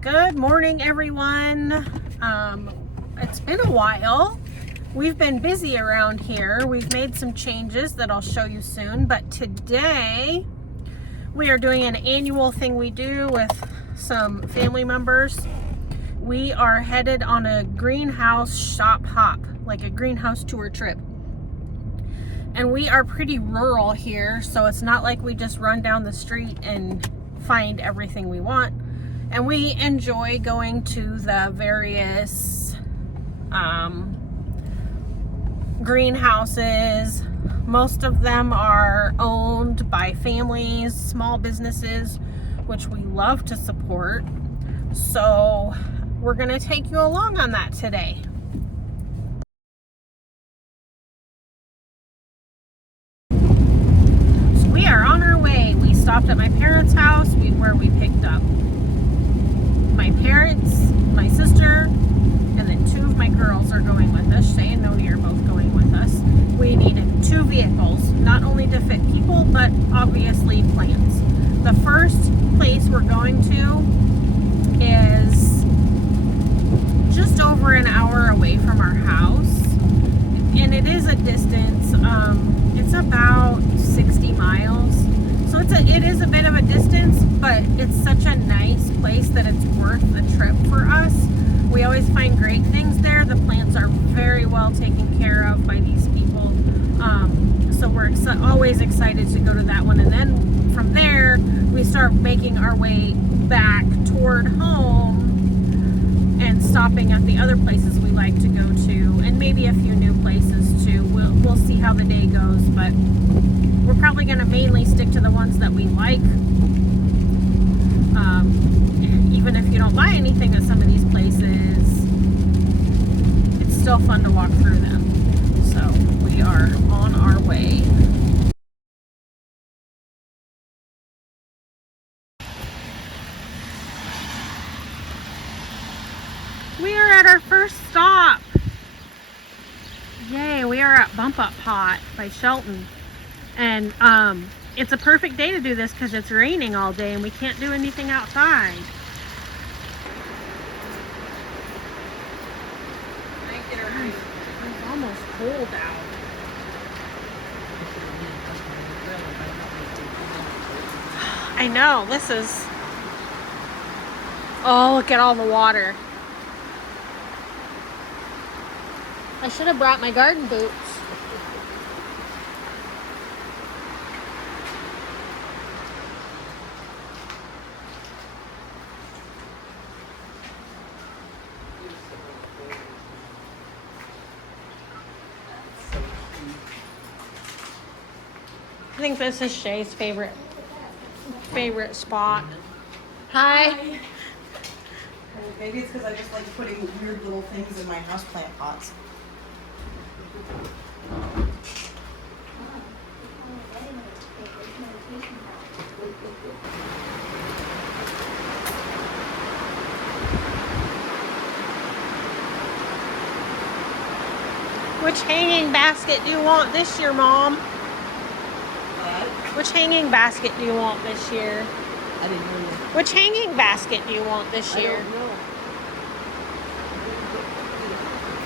Good morning, everyone. It's been a while. We've been busy around here. We've made some changes that I'll show you soon, but today we are doing an annual thing we do with some family members. We are headed on a greenhouse shop hop, like a greenhouse tour trip. And we are pretty rural here, so it's not like we just run down the street and find everything we want. And we enjoy going to the various greenhouses. Most of them are owned by families, small businesses, which we love to support. So we're going to take you along on that today. So we are on our way. We stopped at my parents' house where we picked up my parents, my sister, and then two of my girls are going with us. Shay and Nodi are both going with us. We needed two vehicles, not only to fit people, but obviously plants. The first place we're going to is just over an hour away from our house, and it is a distance. It's about 60 miles. So it is a bit of a distance, but it's such a nice place that it's worth the trip for us. We always find great things there. The plants are very well taken care of by these people. So we're always excited to go to that one. And then from there, we start making our way back toward home and stopping at the other places we like to go to, and maybe a few new places too. We'll see how the day goes, but we're probably going to mainly stick to the ones that we like. Even if you don't buy anything at some of these places, it's still fun to walk through them. So we are on our way. We are at our first stop. Yay, we are at Bump Up Pot by Shelton. And it's a perfect day to do this because it's raining all day and we can't do anything outside. It's almost cold out. I know, this is... Oh, look at all the water. I should have brought my garden boots. I think this is Shay's favorite spot. Hi. Maybe it's because I just like putting weird little things in my houseplant pots. Which hanging basket do you want this year, Mom? Which hanging basket do you want this year? I didn't hear you. Which hanging basket do you want this year? I don't know.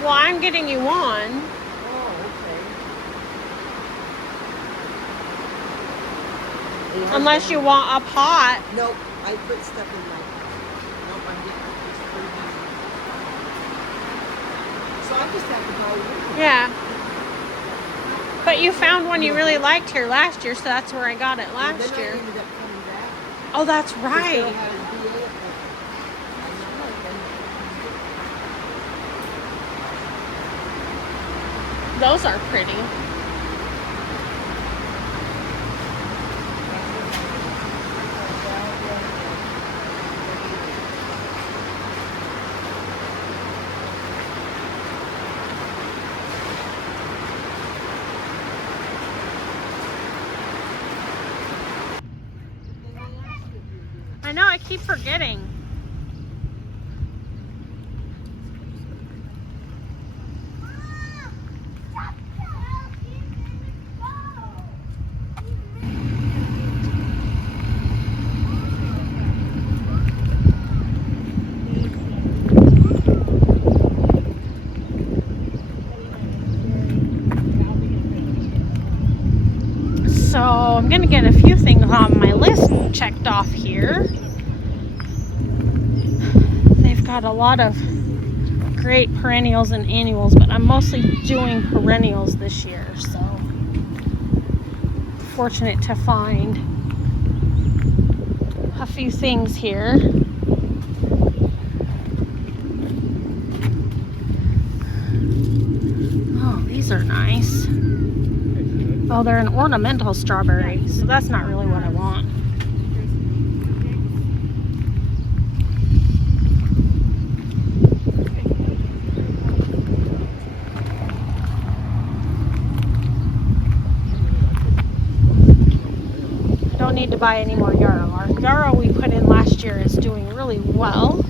Well, I'm getting you one. Oh, okay. Unless you want a pot. Nope, I put stuff in my... Nope, I'm getting this pretty easy. So I just have to buy one. Yeah. But you found one you really liked here last year, so that's where I got it last year. Then I ended up coming back. Oh, that's right. Those are pretty. I know, I keep forgetting. gonna get a few things on my list checked off here. They've got a lot of great perennials and annuals, but I'm mostly doing perennials this year, so fortunate to find a few things here. Oh, these are nice. Oh, they're an ornamental strawberry, so that's not really what I want. Don't need to buy any more yarrow. Our yarrow we put in last year is doing really well.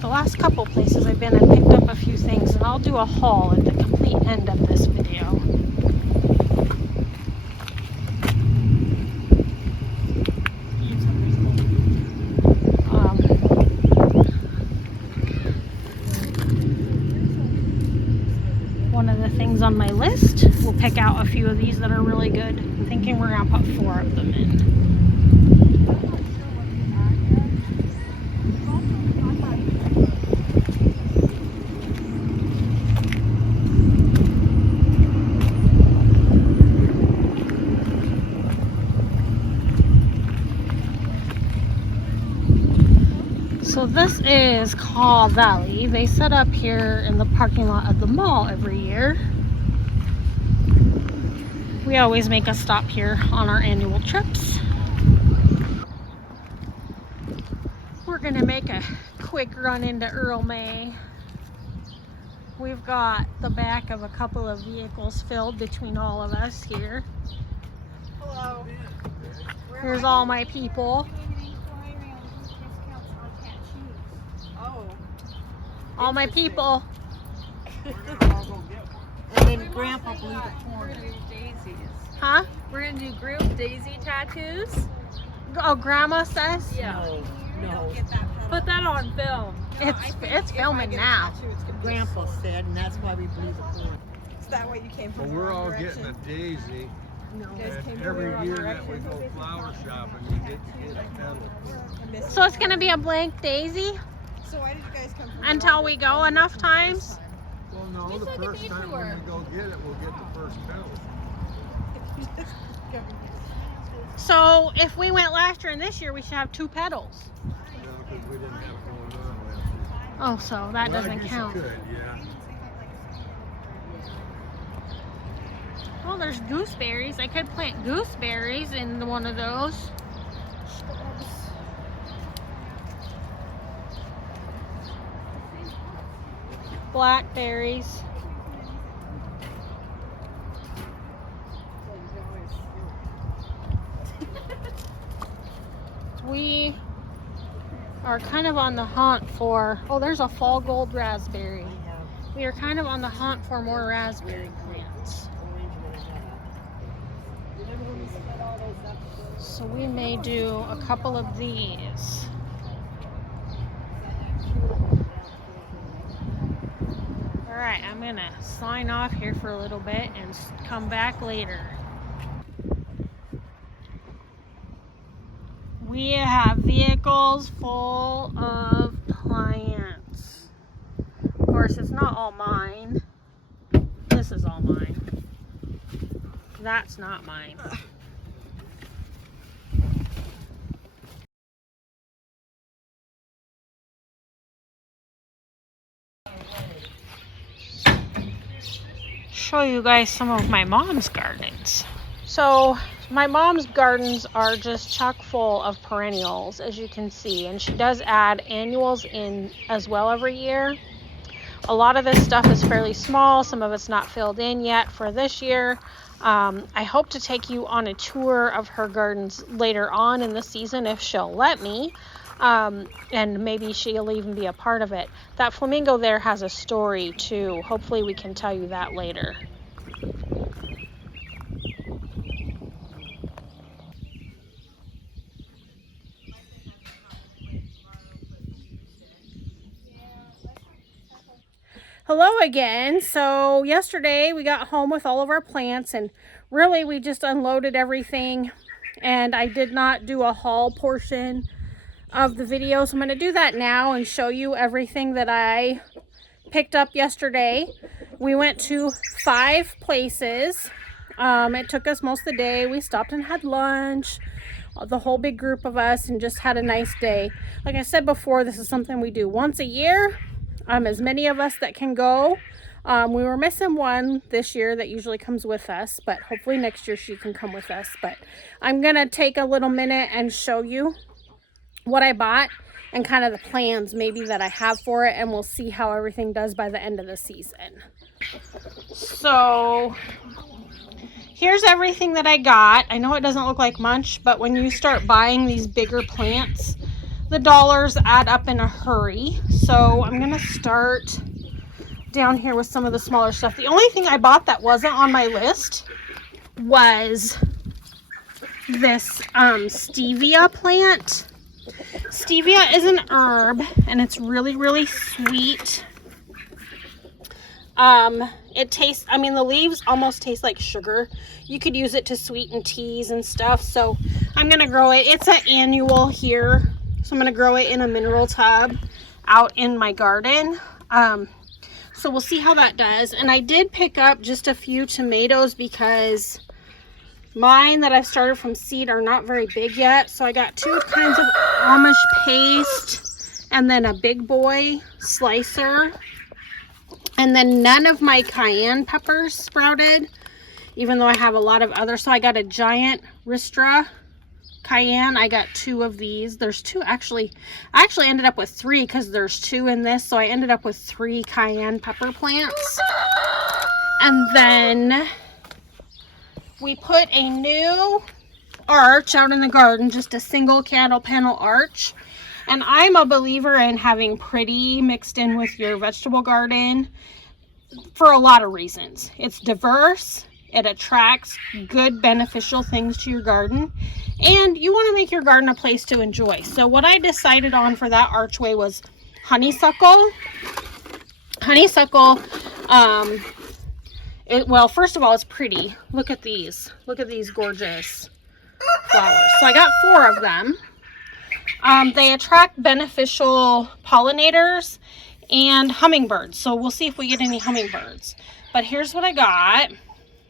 The last couple places I've been, I picked up a few things, and I'll do a haul at the complete end of this video. One of the things on my list, we'll pick out a few of these that are really good. I'm thinking we're gonna put 4 of them in. So this is Caw Valley. They set up here in the parking lot of the mall every year. We always make a stop here on our annual trips. We're gonna make a quick run into Earl May. We've got the back of a couple of vehicles filled between all of us here. Hello. Here's all my people. Oh. All my people. And then Grandpa blew the corn. Huh? We're gonna do group daisy tattoos. Oh, Grandma says? Yeah. No. Put that on film. It's filming now. Grandpa said, and that's why we blew the corn. Is that what you came Well, from? we're all getting a daisy, No. and every year that we go flower shopping, you get a petal. So it's gonna be a blank daisy So why did you guys come from? until we go enough times? Well, no, the first time when we go get it, we'll get the first petal. So if we went last year and this year, we should have 2 petals. You know, because we didn't have it going on last year. Oh, so that Well, I doesn't guess count. you could, yeah. Oh, there's gooseberries. I could plant gooseberries in one of those. Blackberries. We are kind of on the hunt for, oh, there's a fall gold raspberry. We are kind of on the hunt for more raspberry plants. So we may do a couple of these. Alright, I'm gonna sign off here for a little bit and come back later. We have vehicles full of plants. Of course, it's not all mine. This is all mine. That's not mine. Show you guys some of my mom's gardens. So my mom's gardens are just chock full of perennials, as you can see, and she does add annuals in as well every year. A lot of this stuff is fairly small. Some of it's not filled in yet for this year. I hope to take you on a tour of her gardens later on in the season if she'll let me. And maybe she'll even be a part of it. That flamingo there has a story too. Hopefully we can tell you that later. Hello again. So yesterday we got home with all of our plants, and really we just unloaded everything, and I did not do a haul portion of the video, so I'm going to do that now and show you everything that I picked up yesterday. We went to 5 places. It took us most of the day. We stopped and had lunch, the whole big group of us, and just had a nice day. Like I said before, this is something we do once a year. As many of us that can go. We were missing one this year that usually comes with us, but hopefully next year she can come with us. But I'm gonna take a little minute and show you what I bought and kind of the plans maybe that I have for it, and we'll see how everything does by the end of the season. So here's everything that I got. I know it doesn't look like much, but when you start buying these bigger plants, the dollars add up in a hurry. So I'm gonna start down here with some of the smaller stuff. The only thing I bought that wasn't on my list was this stevia plant. Stevia is an herb, and it's really, really sweet. It tastes, I mean, the leaves almost taste like sugar. You could use it to sweeten teas and stuff. So I'm gonna grow it. It's an annual here. So I'm going to grow it in a mineral tub out in my garden. So we'll see how that does. And I did pick up just a few tomatoes because mine that I've started from seed are not very big yet. So I got 2 kinds of Amish paste and then a big boy slicer. And then none of my cayenne peppers sprouted, even though I have a lot of others. So I got a giant Ristra cayenne. I got 2 of these. There's 2 actually. I actually ended up with 3 because there's 2 in this. So I ended up with 3 cayenne pepper plants. And then we put a new arch out in the garden, just a single candle panel arch. And I'm a believer in having pretty mixed in with your vegetable garden for a lot of reasons. It's diverse. It attracts good beneficial things to your garden, and you want to make your garden a place to enjoy. So what I decided on for that archway was honeysuckle. Honeysuckle, well, first of all, it's pretty. Look at these. Look at these gorgeous flowers. So I got 4 of them. They attract beneficial pollinators and hummingbirds. So we'll see if we get any hummingbirds. But here's what I got.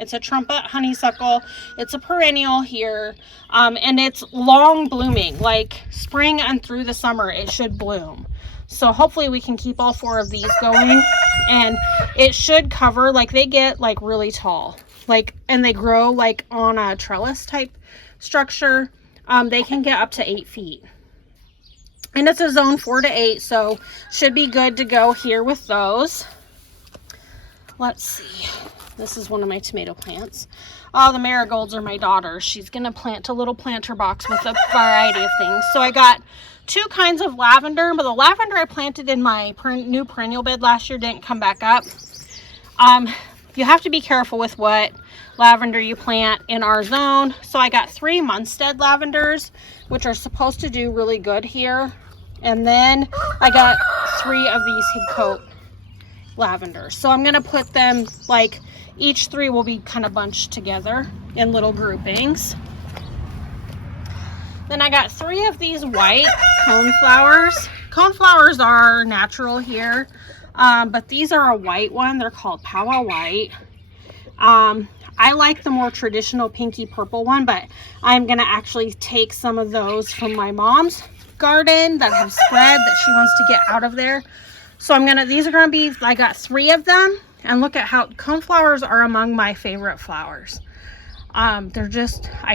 It's a trumpet honeysuckle. It's a perennial here, and it's long blooming, like spring and through the summer it should bloom. So hopefully we can keep all 4 of these going, and it should cover, like they get like really tall, like, and they grow like on a trellis type structure. They can get up to 8 feet, and it's a zone 4 to 8, so should be good to go here with those. Let's see. This is one of my tomato plants. Oh, the marigolds are my daughter. She's going to plant a little planter box with a variety of things. So I got 2 kinds of lavender, but the lavender I planted in my new perennial bed last year didn't come back up. You have to be careful with what lavender you plant in our zone. So I got 3 Munstead lavenders, which are supposed to do really good here. And then I got 3 of these Higcoat lavenders. So I'm going to put them, like, each 3 will be kind of bunched together in little groupings. Then I got 3 of these white coneflowers. Coneflowers are natural here, but these are a white one. They're called Powwow White. I like the more traditional pinky purple one, but I'm going to actually take some of those from my mom's garden that have spread that she wants to get out of there. So these are going to be, I got 3 of them. And look at how coneflowers are among my favorite flowers. I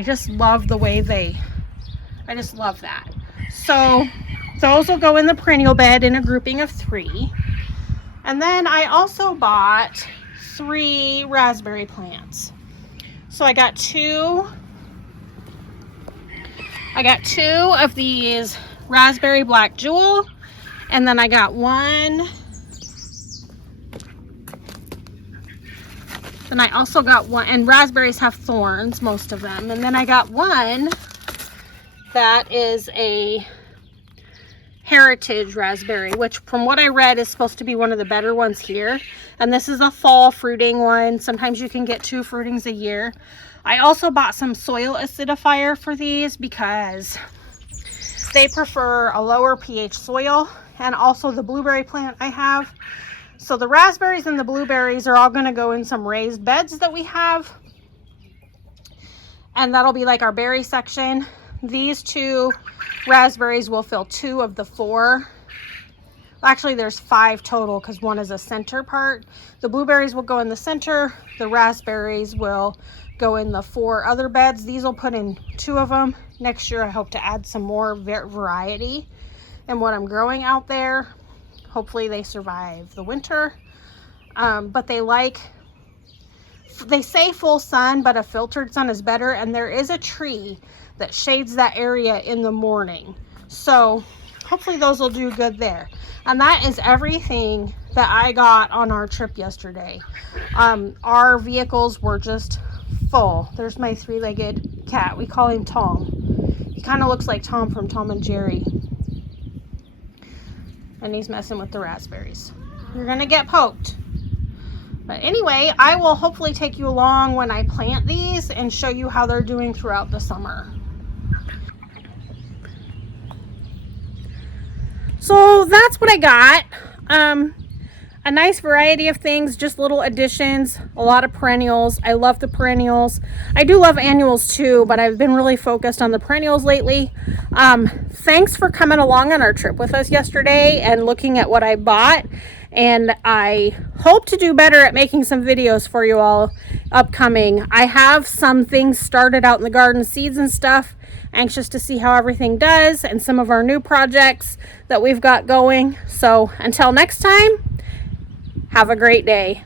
just love the way I just love that. So those will go in the perennial bed in a grouping of 3. And then I also bought 3 raspberry plants. So I got 2 of these raspberry black jewel, and then I got 1. Then I also got 1, and raspberries have thorns, most of them. And then I got 1 that is a heritage raspberry, which from what I read is supposed to be one of the better ones here. And this is a fall fruiting one. Sometimes you can get 2 fruitings a year. I also bought some soil acidifier for these because they prefer a lower pH soil, and also the blueberry plant I have. So the raspberries and the blueberries are all going to go in some raised beds that we have. And that'll be like our berry section. These 2 raspberries will fill 2 of the 4. Actually, there's 5 total because 1 is a center part. The blueberries will go in the center. The raspberries will go in the 4 other beds. These will put in 2 of them. Next year, I hope to add some more variety in what I'm growing out there. Hopefully they survive the winter. But they say full sun, but a filtered sun is better. And there is a tree that shades that area in the morning. So hopefully those will do good there. And that is everything that I got on our trip yesterday. Our vehicles were just full. There's my 3-legged cat. We call him Tom. He kind of looks like Tom from Tom and Jerry. And he's messing with the raspberries. You're gonna get poked. But anyway, I will hopefully take you along when I plant these and show you how they're doing throughout the summer. So that's what I got. A nice variety of things, just little additions, a lot of perennials. I love the perennials. I do love annuals too, but I've been really focused on the perennials lately. Thanks for coming along on our trip with us yesterday and looking at what I bought. And I hope to do better at making some videos for you all upcoming. I have some things started out in the garden, seeds and stuff. Anxious to see how everything does and some of our new projects that we've got going. So until next time, have a great day.